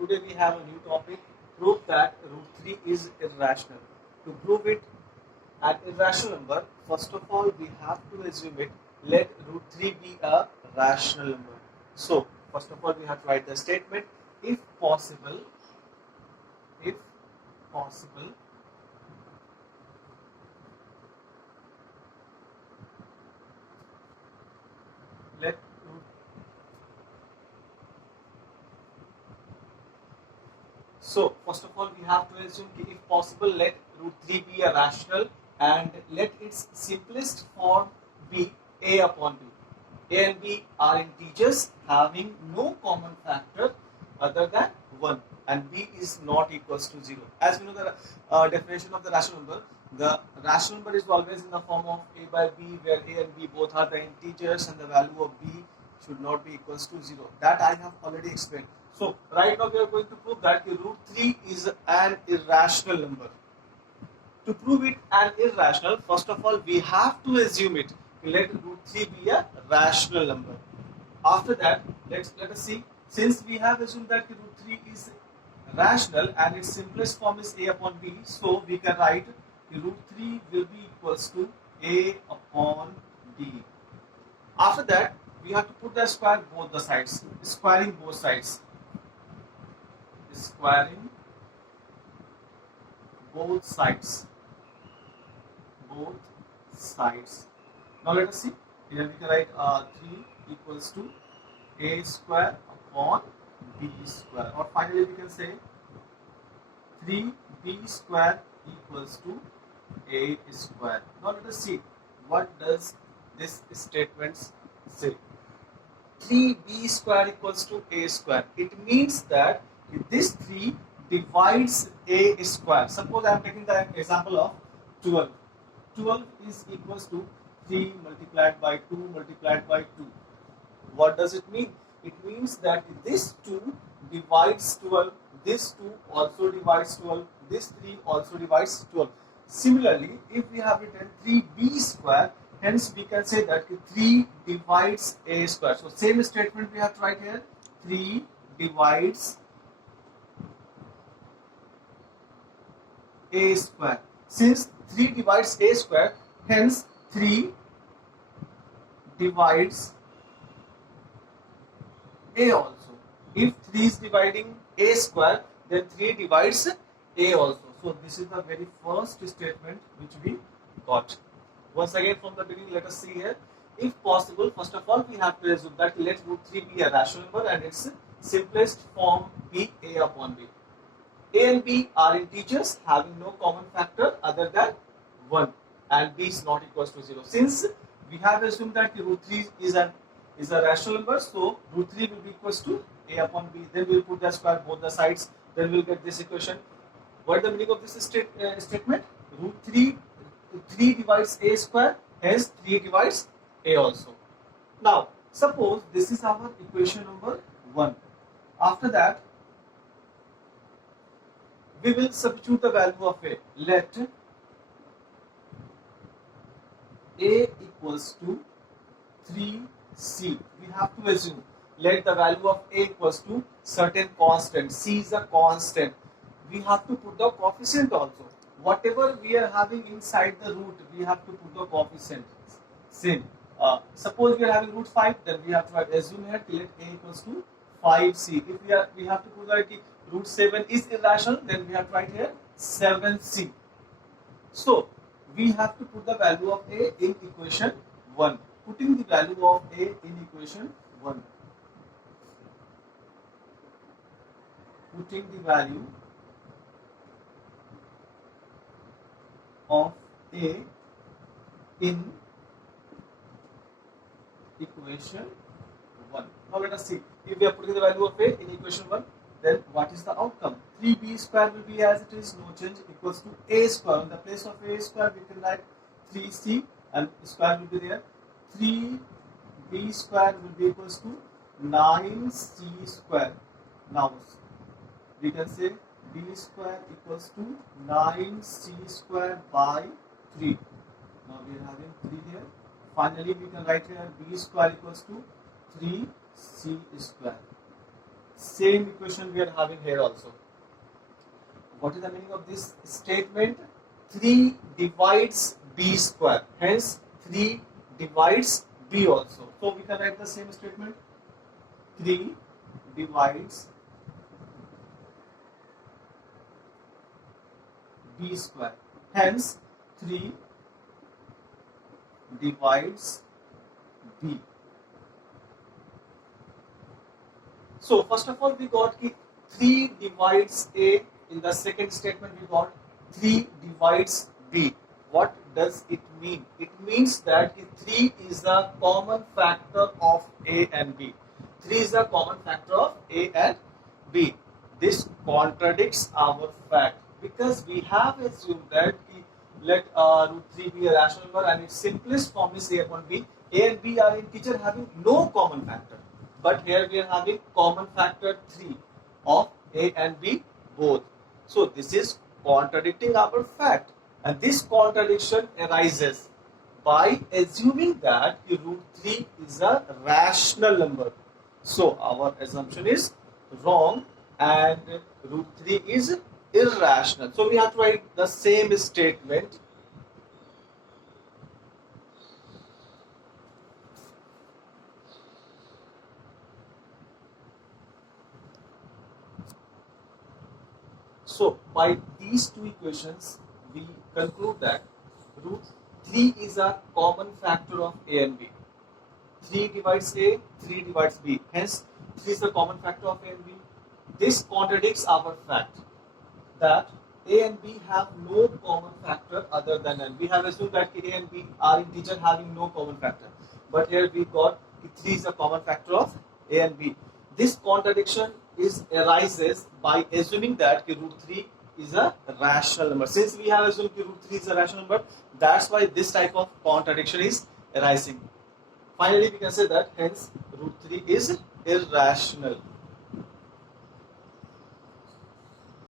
today we have a new topic, prove that root 3 is irrational. To prove it an irrational number, first of all we have to assume it, let root 3 be a rational number. So, first of all we have to write the statement, if possible, if possible, let root. So, first of all, we have to assume that if possible, let root 3 be a rational and let its simplest form be a upon b. A and b are integers having no common factor other than 1 and b is not equals to 0. As we know the definition of the rational number, the rational number is always in the form of a by b where a and b both are the integers and the value of b should not be equals to 0. That I have already explained. So, right now we are going to prove that root 3 is an irrational number. To prove it an irrational, first of all, we have to assume it. Let root 3 be a rational number. After that, let us see. Since we have assumed that root 3 is rational and its simplest form is a upon b, so we can write root 3 will be equals to a upon b. After that, we have to put the square both the sides, squaring both sides. Squaring both sides. Now let us see. Here we can write 3 equals to a square upon b square, or finally we can say 3b square equals to a square. Now let us see what does this statement say. 3b square equals to a square. It means that this 3 divides a square. Suppose I am taking the example of 12. 12 is equals to 3 multiplied by 2 multiplied by 2. What does it mean? It means that this 2 divides 12, this 2 also divides 12, this 3 also divides 12. Similarly, if we have written 3b square, hence we can say that 3 divides a square. So same statement we have to write here, 3 divides a square. Since 3 divides a square, hence 3 divides a also. If 3 is dividing a square, then 3 divides a also. So this is the very first statement which we got. Once again from the beginning, let us see here. If possible, first of all, we have to assume that let root 3 be a rational number and its simplest form be a upon b. A and b are integers having no common factor other than 1 and b is not equals to 0. Since we have assumed that root 3 is a rational number, so root 3 will be equals to a upon b. Then we will put the square both the sides. Then we will get this equation. What is the meaning of this statement? Root 3 divides a square, hence 3 divides a also. Now, suppose this is our equation number 1. After that, we will substitute the value of a. Let a equals to 3c. We have to assume. Let the value of a equals to certain constant. C is a constant. We have to put the coefficient also. Whatever we are having inside the root, we have to put the coefficient. Same. Suppose we are having root 5, then we have to assume here let a equals to 5c. If we have to put like root 7 is irrational, then we have to write here 7c. So we have to put the value of a in equation 1. Putting the value of a in equation 1. Putting the value of a in equation 1. Now let us see. If we are putting the value of a in equation 1, then what is the outcome? 3b square will be as it is, no change, equals to a square. In the place of a square, we can write 3c and square will be there. 3b square will be equals to 9c square. Now we can say b square equals to 9c square by 3. Now we are having 3 here. Finally, we can write here b square equals to 3c square. same equation we are having here also. What is the meaning of this statement? 3 divides b square. Hence 3 divides b also. So we can write the same statement. 3 divides b square. Hence 3 divides b. So first of all we got 3 divides a. In the second statement we got 3 divides b. What does it mean? It means that 3 is the common factor of a and b. 3 is the common factor of a and b. This contradicts our fact because we have assumed that let root 3 be a rational number and its simplest form is a upon b. A and b are in integer having no common factor. But here we are having common factor 3 of a and b both. So this is contradicting our fact, and this contradiction arises by assuming that root 3 is a rational number. So our assumption is wrong and root 3 is irrational. So we have to write the same statement. So by these two equations, we conclude that root 3 is a common factor of a and b. 3 divides a, 3 divides b. Hence, 3 is a common factor of a and b. This contradicts our fact that a and b have no common factor other than n. We have assumed that a and b are integer having no common factor. But here we got 3 is a common factor of a and b. This contradiction arises by assuming that root 3 is a rational number. Since we have assumed root 3 is a rational number, that's why this type of contradiction is arising. Finally, we can say that hence root 3 is irrational.